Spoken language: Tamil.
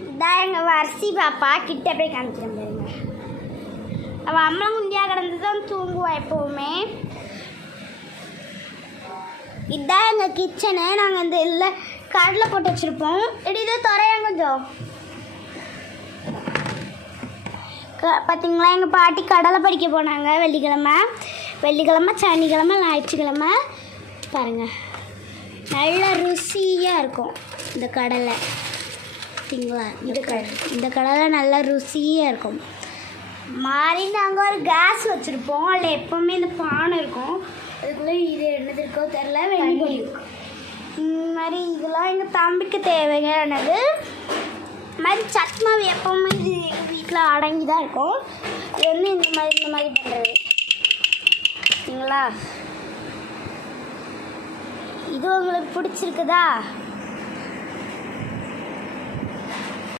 இதான் எங்கள் வரிசி பாப்பா கிட்ட போய் காமிக்கிறேன் பாருங்க. அவள் அம்மா குண்டியாக கிடந்து தான் தூங்குவா எப்போவுமே. இதான் எங்கள் கிச்சனு நாங்கள் இந்த இல்லை கடலை போட்டு வச்சுருப்போம். இடி இதை துறையாங்க கொஞ்சம். க- பார்த்தீங்களா எங்கள் பாட்டி கடலை படிக்க போனாங்க வெள்ளிக்கிழமை. வெள்ளிக்கிழமை சனிக்கிழமை ஞாயிற்றுக்கிழமை. பாருங்கள் நல்ல ருசியாக இருக்கும் இந்த கடலை. பார்த்தீங்களா இந்த கடலை இந்த கடலை நல்லா ருசியாக இருக்கும். மாறி நாங்கள் ஒரு கேஸ் வச்சுருப்போம். அதில் எப்போவுமே இந்த பானை இருக்கும். அதுக்குள்ளே இது என்னது இருக்கோ தெரில வெள்ளி இந்த மாதிரி இதெல்லாம் எங்கள் தம்பிக்கு தேவையானது. எனக்கு மாதிரி சட்மாவு எப்போவுமே இது எங்கள் வீட்டில் அடங்கி தான் இருக்கும். இது வந்து இந்த மாதிரி இந்த மாதிரி பண்ணுறது சரிங்களா? இது உங்களுக்கு பிடிச்சிருக்குதா?